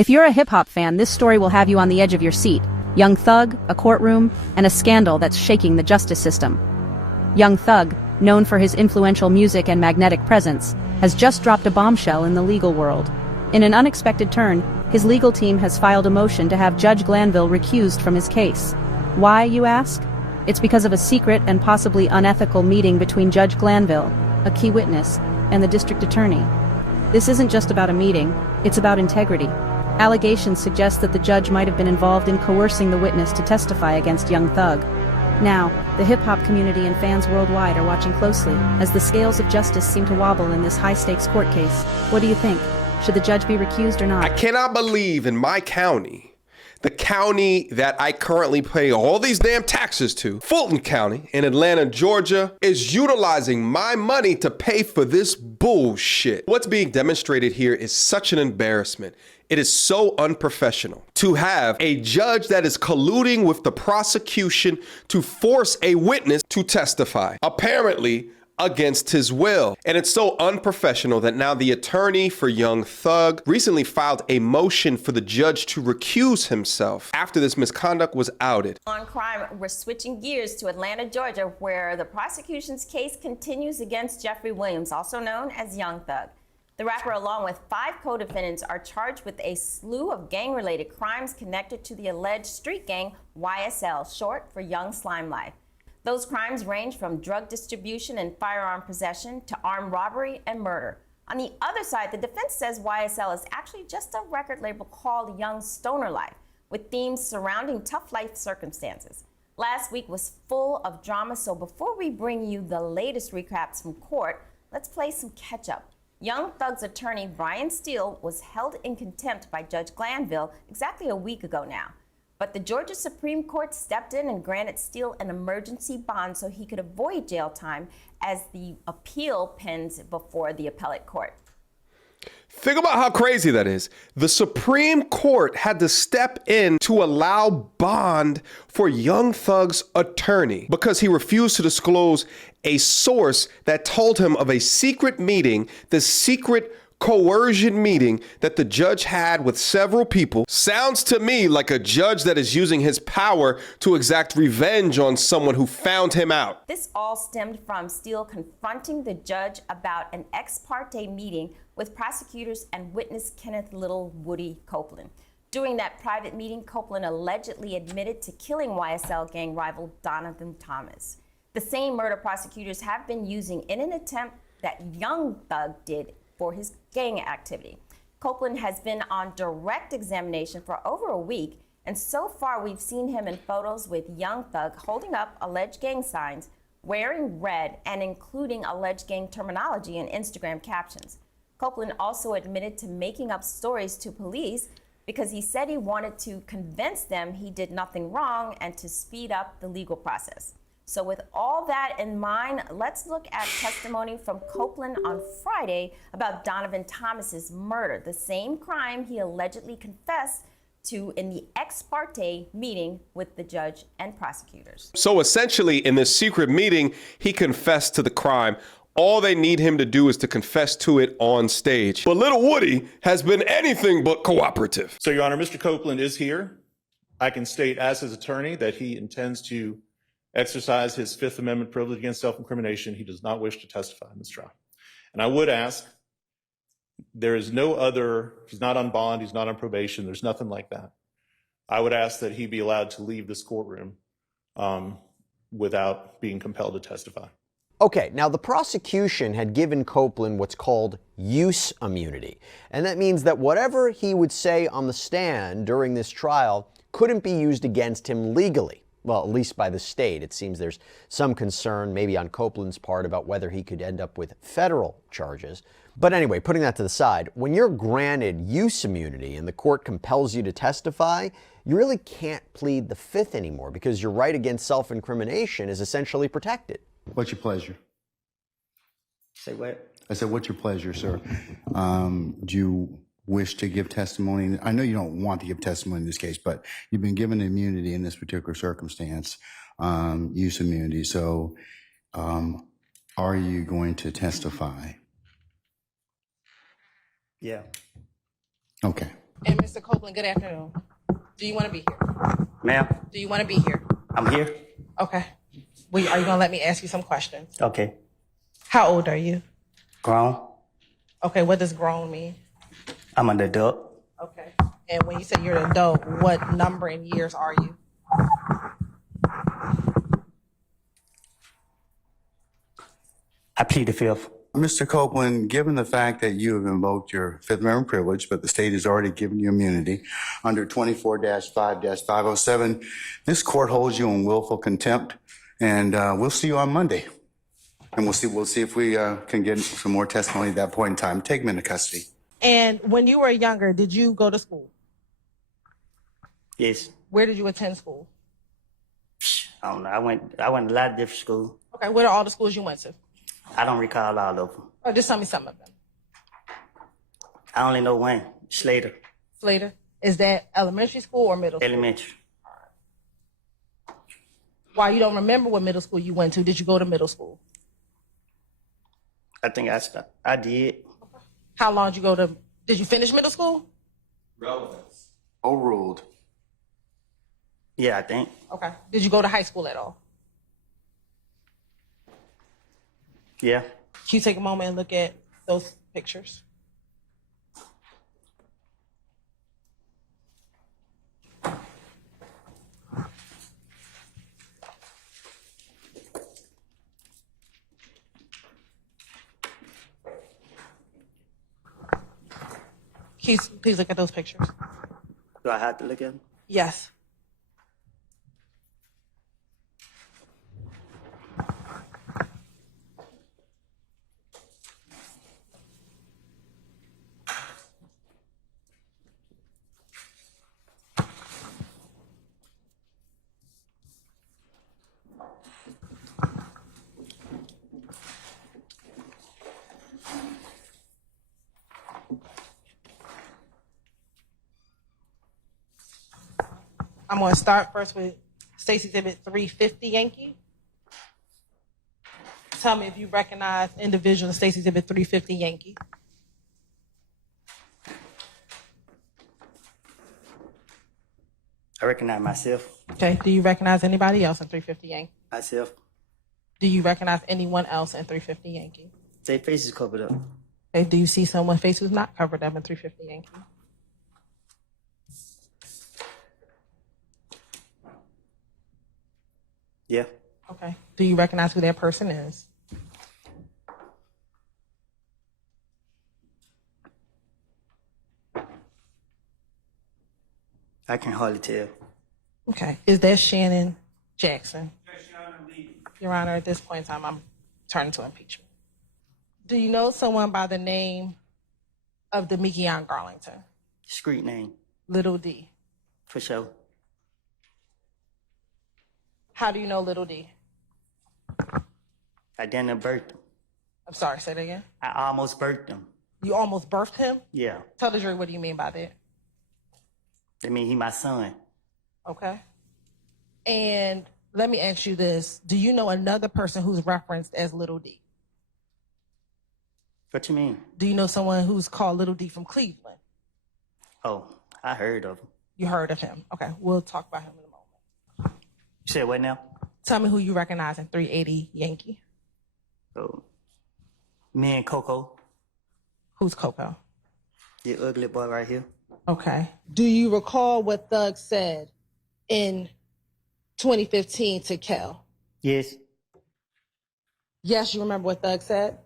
If you're a hip-hop fan, this story will have you on the edge of your seat. Young Thug, a courtroom, and a scandal that's shaking the justice system. Young Thug, known for his influential music and magnetic presence, has just dropped a bombshell in the legal world. In an unexpected turn, his legal team has filed a motion to have Judge Glanville recused from his case. Why, you ask? It's because of a secret and possibly unethical meeting between Judge Glanville, a key witness, and the district attorney. This isn't just about a meeting, it's about integrity. Allegations suggest that the judge might have been involved in coercing the witness to testify against Young Thug. Now, the hip-hop community and fans worldwide are watching closely, as the scales of justice seem to wobble in this high-stakes court case. What do you think? Should the judge be recused or not? I cannot believe in my county, the county that I currently pay all these damn taxes to, Fulton County in Atlanta, Georgia, is utilizing my money to pay for this bullshit. What's being demonstrated here is such an embarrassment. It is so unprofessional to have a judge that is colluding with the prosecution to force a witness to testify, apparently against his will. And it's so unprofessional that now the attorney for Young Thug recently filed a motion for the judge to recuse himself after this misconduct was outed. On crime, we're switching gears to Atlanta, Georgia, where the prosecution's case continues against Jeffrey Williams, also known as Young Thug. The rapper, along with 5 co-defendants, are charged with a slew of gang-related crimes connected to the alleged street gang YSL, short for Young Slime Life. Those crimes range from drug distribution and firearm possession to armed robbery and murder. On the other side, the defense says YSL is actually just a record label called Young Stoner Life, with themes surrounding tough life circumstances. Last week was full of drama, so before we bring you the latest recaps from court, let's play some catch-up. Young Thug's attorney, Brian Steele, was held in contempt by Judge Glanville exactly a week ago now. But the Georgia Supreme Court stepped in and granted Steele an emergency bond so he could avoid jail time as the appeal pens before the appellate court. Think about how crazy that is. The Supreme Court had to step in to allow bond for Young Thug's attorney because he refused to disclose a source that told him of a secret meeting, the secret coercion meeting that the judge had with several people. Sounds to me like a judge that is using his power to exact revenge on someone who found him out. This all stemmed from Steele confronting the judge about an ex parte meeting with prosecutors and witness Kenneth Little Woody Copeland. During that private meeting, Copeland allegedly admitted to killing YSL gang rival Donovan Thomas, the same murder prosecutors have been using in an attempt that Young Thug did for his gang activity. Copeland has been on direct examination for over a week, and so far we've seen him in photos with Young Thug holding up alleged gang signs, wearing red, and including alleged gang terminology in Instagram captions. Copeland also admitted to making up stories to police because he said he wanted to convince them he did nothing wrong and to speed up the legal process. So with all that in mind, let's look at testimony from Copeland on Friday about Donovan Thomas's murder, the same crime he allegedly confessed to in the ex parte meeting with the judge and prosecutors. So essentially, in this secret meeting, he confessed to the crime. All they need him to do is to confess to it on stage. But Little Woody has been anything but cooperative. So, Your Honor, Mr. Copeland is here. I can state as his attorney that he intends to exercise his Fifth Amendment privilege against self-incrimination. He does not wish to testify in this trial. And I would ask, there is no other, he's not on bond, he's not on probation, there's nothing like that. I would ask that he be allowed to leave this courtroom without being compelled to testify. Okay, now the prosecution had given Copeland what's called use immunity. And that means that whatever he would say on the stand during this trial couldn't be used against him legally. Well, at least by the state. It seems there's some concern, maybe on Copeland's part, about whether he could end up with federal charges. But anyway, putting that to the side, when you're granted use immunity and the court compels you to testify, you really can't plead the Fifth anymore because your right against self-incrimination is essentially protected. What's your pleasure? Say what? I said, what's your pleasure, sir? Do you wish to give testimony? I know you don't want to give testimony in this case, but you've been given immunity in this particular circumstance, use immunity. So are you going to testify? Yeah. Okay. And Mr. Copeland, good afternoon. Do you want to be here? Ma'am, Do you want to be here? I'm here. Okay. Well, are you going to let me ask you some questions? Okay. How old are you? Grown. Okay, what does grown mean? I'm an adult. Okay. And when you say you're an adult, what number in years are you? I plead the fifth. Mr. Copeland, given the fact that you have invoked your Fifth Amendment privilege, but the state has already given you immunity under 24-5-507, this court holds you in willful contempt, and we'll see you on Monday. And we'll see if we can get some more testimony at that point in time. Take him into custody. And when you were younger, did you go to school? Yes. Where did you attend school? I don't know. I went to a lot of different schools. Okay, what are all the schools you went to? I don't recall all of them. Or just tell me some of them. I only know one, Slater, Slater, is that elementary school or middle school? elementary. Why you don't remember what middle school you went to? Did you go to middle school? I think I did. How long did you go to, did you finish middle school? Relevance. Overruled. Yeah, I think. Okay. Did you go to high school at all? Yeah. Can you take a moment and look at those pictures? Please look at those pictures. Do I have to look at them? Yes. I'm going to start first with State's Exhibit 350 Yankee. Tell me if you recognize individual in State's Exhibit 350 Yankee. I recognize myself. Okay. Do you recognize anybody else in 350 Yankee? Myself. Do you recognize anyone else in 350 Yankee? Their faces covered up. Okay. Do you see someone's face who's not covered up in 350 Yankee? Yeah. Okay. Do you recognize who that person is? I can hardly tell. Okay. Is that Shannon Jackson? Your Honor, at this point in time, I'm turning to impeachment. Do you know someone by the name of Demekion Garlington? Street name. Little D. For sure. How do you know Little D? I didn't birth him. I'm sorry, say that again. I almost birthed him. You almost birthed him? Yeah. Tell the jury, what do you mean by that? I mean, he my son. Okay. And let me ask you this. Do you know another person who's referenced as Little D? What you mean? Do you know someone who's called Little D from Cleveland? Oh, I heard of him. You heard of him. Okay, we'll talk about him in a moment. You said what now? Tell me who you recognize in 380 Yankee. Oh, me and Coco. Who's Coco? The ugly boy right here. Okay. Do you recall what Thug said in 2015 to Kel? Yes. Yes, you remember what Thug said?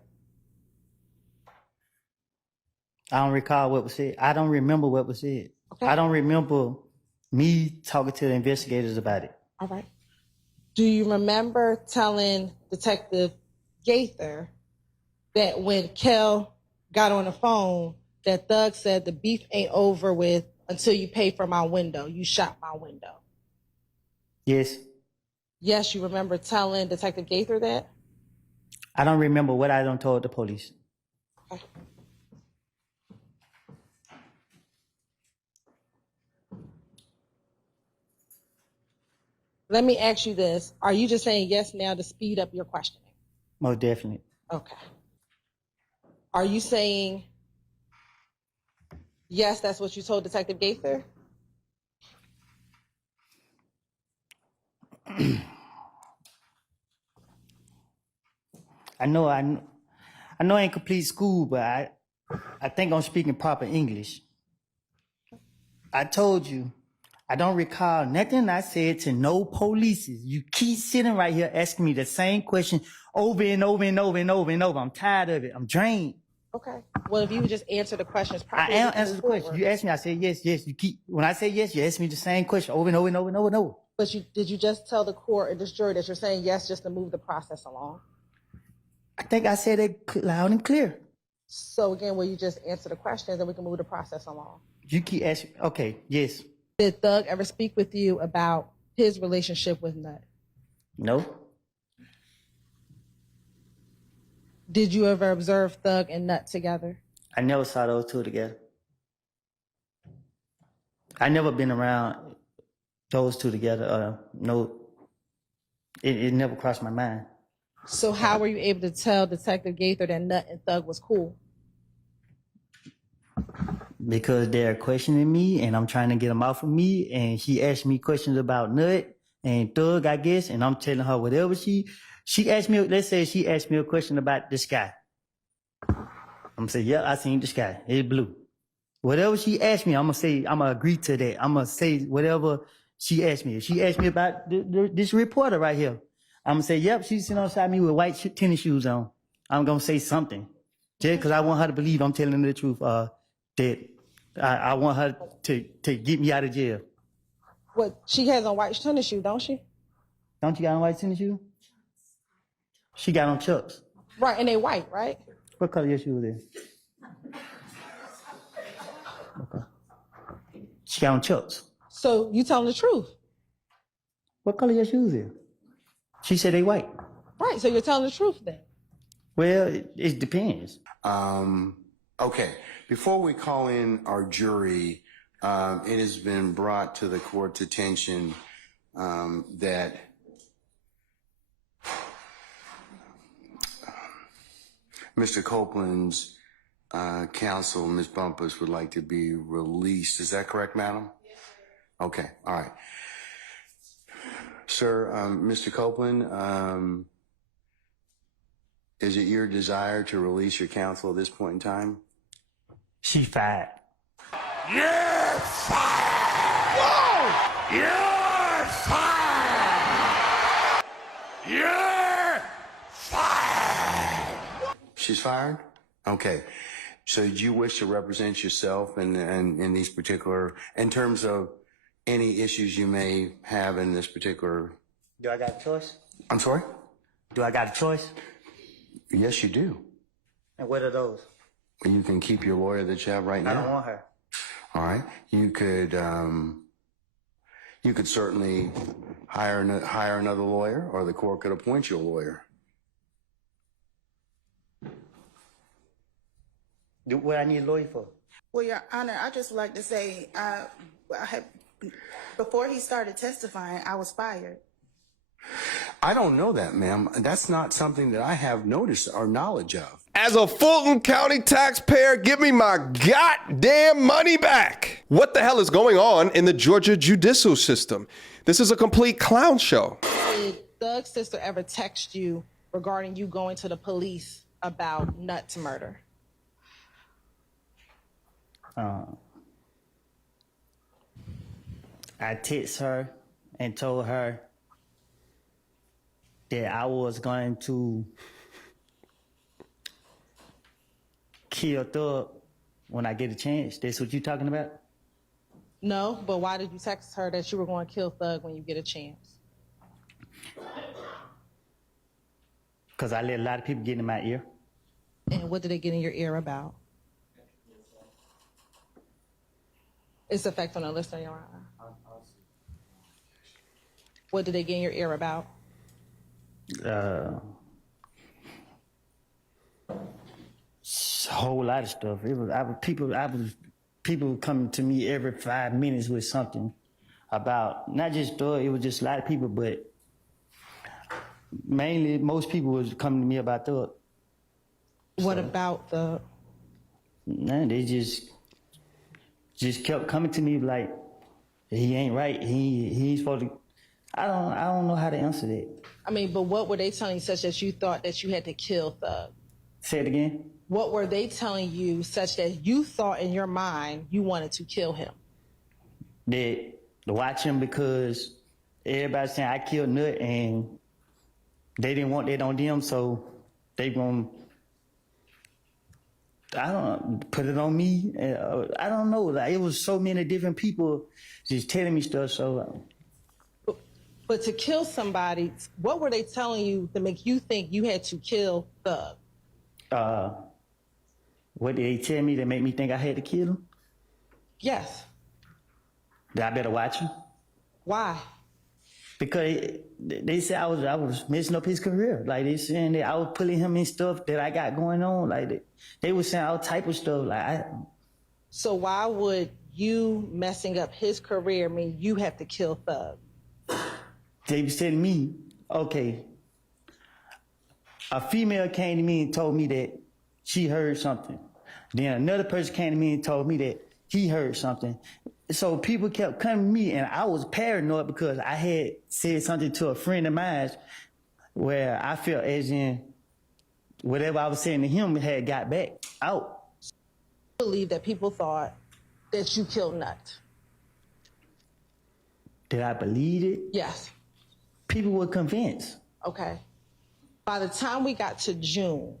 I don't recall what was said. I don't remember what was said. Okay. I don't remember me talking to the investigators about it. All right. Do you remember telling Detective Gaither that when Kel got on the phone, that Thug said the beef ain't over with until you pay for my window? You shot my window. Yes. Yes, you remember telling Detective Gaither that? I don't remember what I done told the police. Okay. Let me ask you this. Are you just saying yes now to speed up your questioning? Most definitely. Okay. Are you saying Yes, that's what you told Detective Gaither? I know I ain't complete school, but I think I'm speaking proper English. I told you, I don't recall nothing I said to no police. You keep sitting right here asking me the same question over and over and over and over and over. I'm tired of it. I'm drained. Okay. Well, if you would just answer the questions I properly. am answering the question. You asked me, I said yes, yes. When I say yes, you ask me the same question over and over and over and over and over. But did you just tell the court or this jury that you're saying yes just to move the process along? I think I said it loud and clear. So again, will you just answer the questions and we can move the process along? You keep asking. Okay, yes. Did Thug ever speak with you about his relationship with Nut? No. Did you ever observe Thug and Nut together? I never saw those two together. I never been around those two together. No, it never crossed my mind. So how were you able to tell Detective Gaither that Nut and Thug was cool? Because they're questioning me and I'm trying to get them off of me. And she asked me questions about Nut and Thug, I guess. And I'm telling her whatever she asked me, let's say she asked me a question about the sky. I'm gonna say, yeah, I seen the sky. It's blue. Whatever she asked me, I'm gonna agree to that. I'm gonna say whatever she asked me. If she asked me about this reporter right here, I'm gonna say, yep, she's sitting outside me with white tennis shoes on. I'm gonna say something. Just because I want her to believe I'm telling her the truth. That I want her to get me out of jail. What, she has on white tennis shoes, don't she? Don't you got on white tennis shoes? She got on Chucks. Right, and they white, right? What color your shoes is? Okay. She got on Chucks. So you telling the truth? What color your shoes is? She said they white. Right, so you're telling the truth then? Well, it depends. Okay, before we call in our jury, it has been brought to the court's attention that Mr. Copeland's counsel, Ms. Bumpus, would like to be released. Is that correct, madam? Okay, all right. Sir, Mr. Copeland, is it your desire to release your counsel at this point in time? She fired. You're fired! Whoa! You're fired! You're fired! She's fired? Okay. So do you wish to represent yourself in these particular, in terms of any issues you may have in this particular? Do I got a choice? I'm sorry? Do I got a choice? Yes, you do. And what are those? You can keep your lawyer that you have right now. I don't want her. All right. You could certainly hire another lawyer, or the court could appoint you a lawyer. What I need a lawyer for? Well, Your Honor, I just would like to say, before he started testifying, I was fired. I don't know that, ma'am. That's not something that I have notice or knowledge of. As a Fulton County taxpayer, give me my goddamn money back. What the hell is going on in the Georgia judicial system? This is a complete clown show. Did Thug's sister ever text you regarding you going to the police about Nut's murder? I texted her and told her that I was going to kill Thug when I get a chance. That's what you talking about? No, but why did you text her that you were going to kill Thug when you get a chance? Because I let a lot of people get in my ear. And what did they get in your ear about? Its effect on the listener, Your Honor. What did they get in your ear about? A whole lot of stuff. People coming to me every 5 minutes with something about not just Thug. It was just a lot of people, but mainly most people was coming to me about Thug. What about the? Nah, they just just kept coming to me like, he ain't right. He ain't supposed to. I don't know how to answer that. I mean, but what were they telling you such that you thought that you had to kill Thug? Say it again. What were they telling you such that you thought in your mind you wanted to kill him? That to watch him because everybody's saying I killed Nut and they didn't want that on them, so they gonna, I don't know, put it on me. I don't know. Like, it was so many different people just telling me stuff. So, but to kill somebody, what were they telling you to make you think you had to kill Thug? What did they tell me that made me think I had to kill him? Yes. That I better watch him? Why? Because they said I was messing up his career. Like, they saying that I was pulling him in stuff that I got going on. Like, they were saying all type of stuff. Like, so why would you messing up his career mean you have to kill Thug? They said to me, okay, a female came to me and told me that she heard something. Then another person came to me and told me that he heard something. So people kept coming to me, and I was paranoid because I had said something to a friend of mine where I felt as in whatever I was saying to him had got back out. I believe that people thought that you killed Nut. Did I believe it? Yes. People were convinced. Okay. By the time we got to June,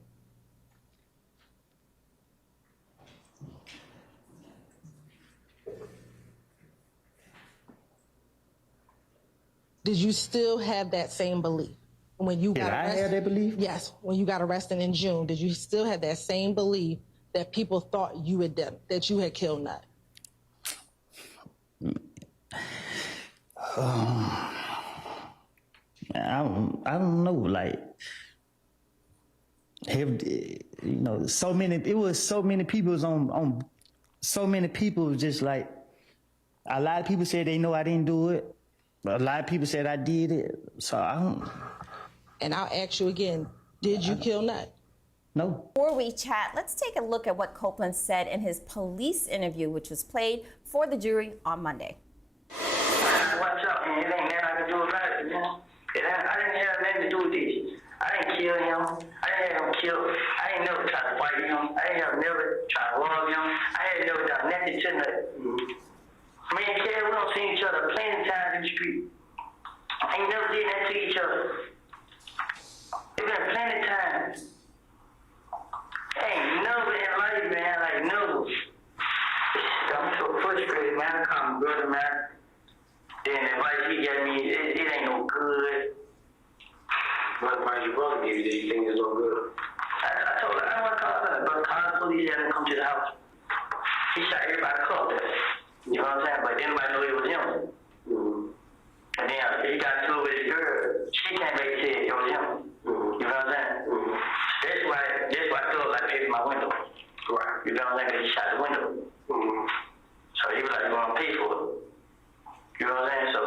did you still have that same belief? When you got arrested? Did I have that belief? Yes. When you got arrested in June, did you still have that same belief that people thought you had done, that you had killed Nut? I don't know. Like, so many. It was so many people on. So many people just like. A lot of people said they know I didn't do it. A lot of people said I did it. So I don't. And I'll ask you again, did you kill Nut? No. Before we chat, let's take a look at what Copeland said in his police interview, which was played for the jury on Monday. What's up, man? It ain't nothing I can do about it, man. I didn't have nothing to do with this. I didn't kill him. I didn't have him killed. I didn't never try to fight him. I didn't have never try to rob him. I had never done nothing to Nut. Me and Kelly, we don't see each other plenty of times in the street. I ain't never did that to each other. It's been plenty of times. Ain't never in life, man, like never. I'm so frustrated, man. I come brother, man. Then the advice he gave me, it ain't no good. What advice your brother gave you that you think is no good? I told her, I don't want to call her, but call the police and come to the house. He shot everybody up there. You know what I'm saying? But then nobody knew it was him. And then he got to it with his girl. She came back and said it was him. You know what I'm saying? That's why Phil like paid for my window. Right. You know what I'm saying? Because he shot the window. So he was like, you're going to pay for it. You know what I'm saying? So.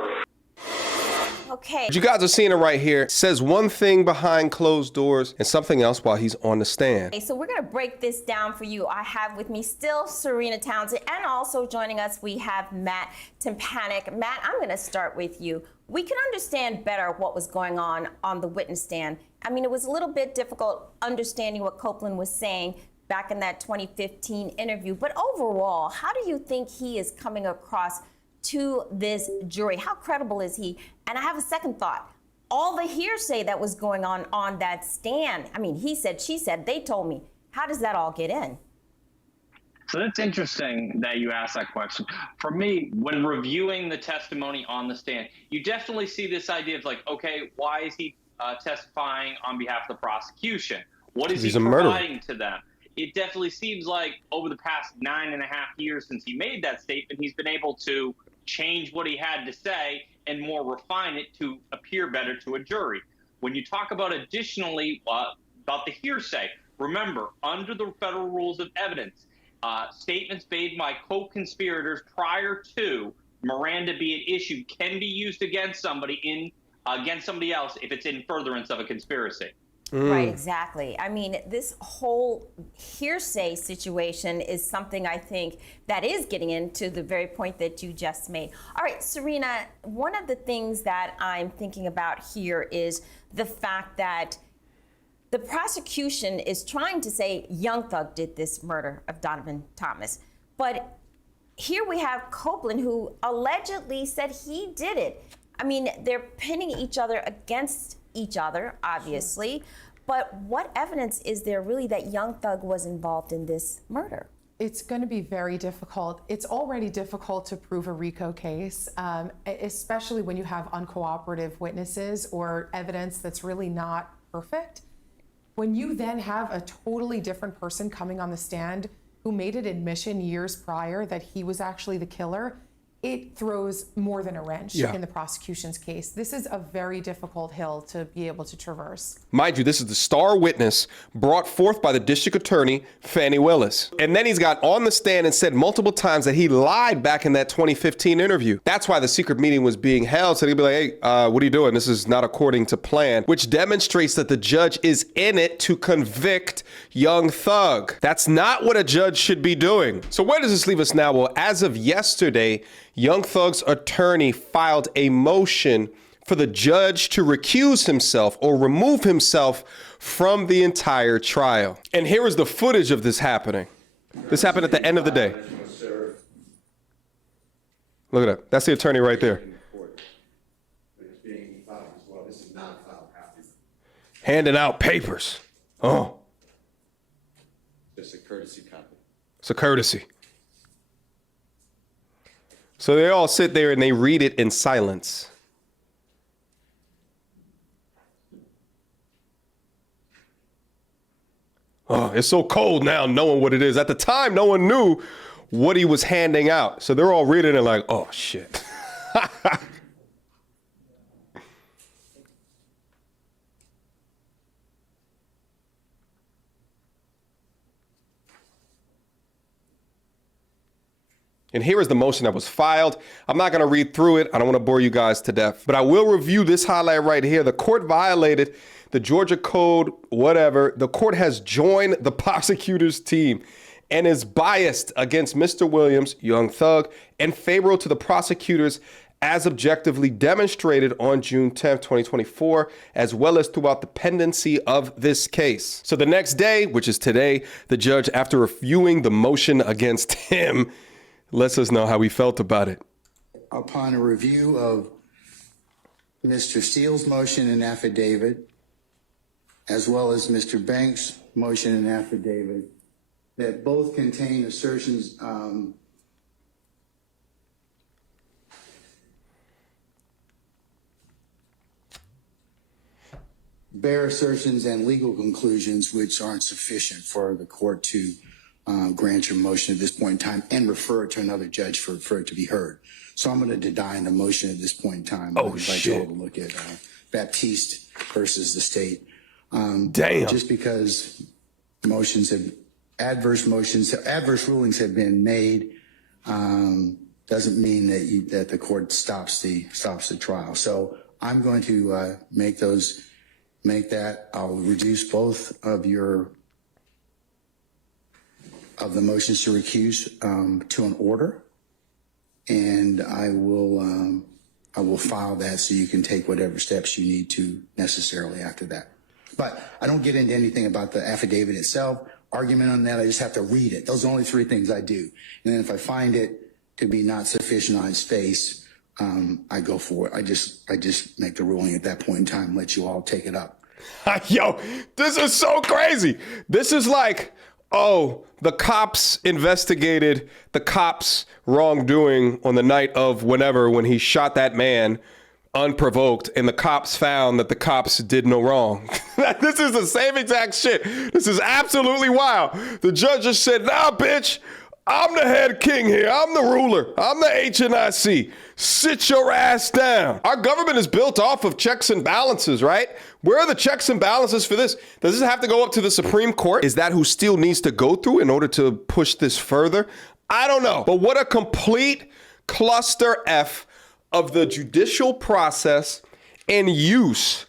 Okay. You guys are seeing it right here. Says one thing behind closed doors and something else while he's on the stand. Okay, so we're going to break this down for you. I have with me still Serena Townsend, and also joining us we have MTandR. Matt, I'm going to start with you. We can understand better what was going on the witness stand. I mean, it was a little bit difficult understanding what Copeland was saying back in that 2015 interview. But overall, how do you think he is coming across to this jury? How credible is he? And I have a second thought. All the hearsay that was going on that stand. I mean, he said, she said, they told me. How does that all get in? So that's interesting that you asked that question. For me, when reviewing the testimony on the stand, you definitely see this idea of like, okay, why is he testifying on behalf of the prosecution? What is he providing to them? It definitely seems like over the past 9.5 years since he made that statement, he's been able to change what he had to say and more refine it to appear better to a jury. When you talk about additionally about the hearsay, remember, under the federal rules of evidence, statements made by co-conspirators prior to Miranda being issued can be used against somebody against somebody else if it's in furtherance of a conspiracy. Right, exactly. I mean, this whole hearsay situation is something I think that is getting into the very point that you just made. All right, Serena, one of the things that I'm thinking about here is the fact that the prosecution is trying to say Young Thug did this murder of Donovan Thomas. But here we have Copeland, who allegedly said he did it. I mean, they're pinning each other against each other, obviously, but what evidence is there really that Young Thug was involved in this murder? It's going to be very difficult. It's already difficult to prove a RICO case, especially when you have uncooperative witnesses or evidence that's really not perfect. When you then have a totally different person coming on the stand who made an admission years prior that he was actually the killer, it throws more than a wrench in the prosecution's case. This is a very difficult hill to be able to traverse. Mind you, this is the star witness brought forth by the district attorney, Fani Willis. And then he's got on the stand and said multiple times that he lied back in that 2015 interview. That's why the secret meeting was being held. So they'd be like, hey, what are you doing? This is not according to plan, which demonstrates that the judge is in it to convict Young Thug. That's not what a judge should be doing. So where does this leave us now? Well, as of yesterday, Young Thug's attorney filed a motion for the judge to recuse himself or remove himself from the entire trial. And here is the footage of this happening. This happened at the end of the day. Look at that. That's the attorney right there. Handing out papers. Oh. Just a courtesy copy. It's a courtesy. So they all sit there and they read it in silence. Oh, it's so cold now knowing what it is. At the time, no one knew what he was handing out. So they're all reading it like, oh, shit. And here is the motion that was filed. I'm not going to read through it. I don't want to bore you guys to death, but I will review this highlight right here. The court violated the Georgia code, whatever. The court has joined the prosecutor's team and is biased against Mr. Williams, Young Thug, and favorable to the prosecutors as objectively demonstrated on June 10th, 2024, as well as throughout the pendency of this case. So the next day, which is today, the judge, after reviewing the motion against him, lets us know how he felt about it. Upon a review of Mr. Steele's motion and affidavit, as well as Mr. Banks' motion and affidavit, that both contain assertions bare assertions and legal conclusions which aren't sufficient for the court to grant your motion at this point in time and refer it to another judge for it to be heard. So I'm going to deny the motion at this point in time. Oh, shit. I would like to look at Baptiste versus the state. Damn. Just because adverse rulings have been made doesn't mean that the court stops the trial. So I'm going to make that. I'll reduce both of the motions to recuse to an order, and I will file that so you can take whatever steps you need to necessarily after that. But I don't get into anything about the affidavit itself, argument on that. I just have to read it. Those are the only three things I do. And then if I find it to be not sufficient on its face, I go for it. I just make the ruling at that point in time, let you all take it up. Yo, this is so crazy. This is like, oh, the cops investigated the cops' wrongdoing on the night of whenever when he shot that man unprovoked, and the cops found that the cops did no wrong. This is the same exact shit. This is absolutely wild. The judge just said, nah, bitch, I'm the head king here. I'm the ruler. I'm the HNIC. Sit your ass down. Our government is built off of checks and balances, right? Where are the checks and balances for this? Does this have to go up to the Supreme Court? Is that who still needs to go through in order to push this further? I don't know. But what a complete cluster F of the judicial process and use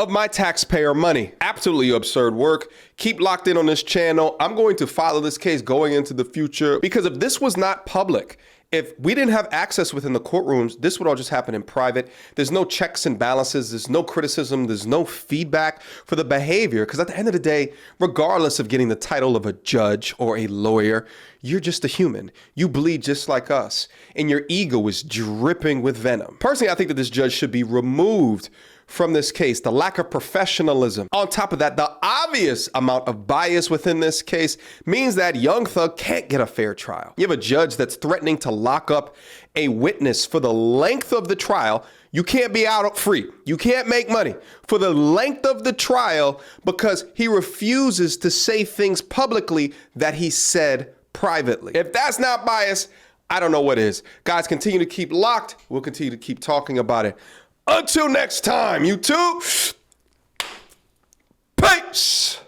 of my taxpayer money. Absolutely absurd work. Keep locked in on this channel. I'm going to follow this case going into the future, because if this was not public, if we didn't have access within the courtrooms, this would all just happen in private. There's no checks and balances. There's no criticism. There's no feedback for the behavior. Because at the end of the day, regardless of getting the title of a judge or a lawyer, you're just a human. You bleed just like us. And your ego is dripping with venom. Personally, I think that this judge should be removed from this case. The lack of professionalism. On top of that, the obvious amount of bias within this case means that Young Thug can't get a fair trial. You have a judge that's threatening to lock up a witness for the length of the trial. You can't be out free. You can't make money for the length of the trial because he refuses to say things publicly that he said privately. If that's not bias, I don't know what is. Guys, continue to keep locked. We'll continue to keep talking about it. Until next time, YouTube. Peace.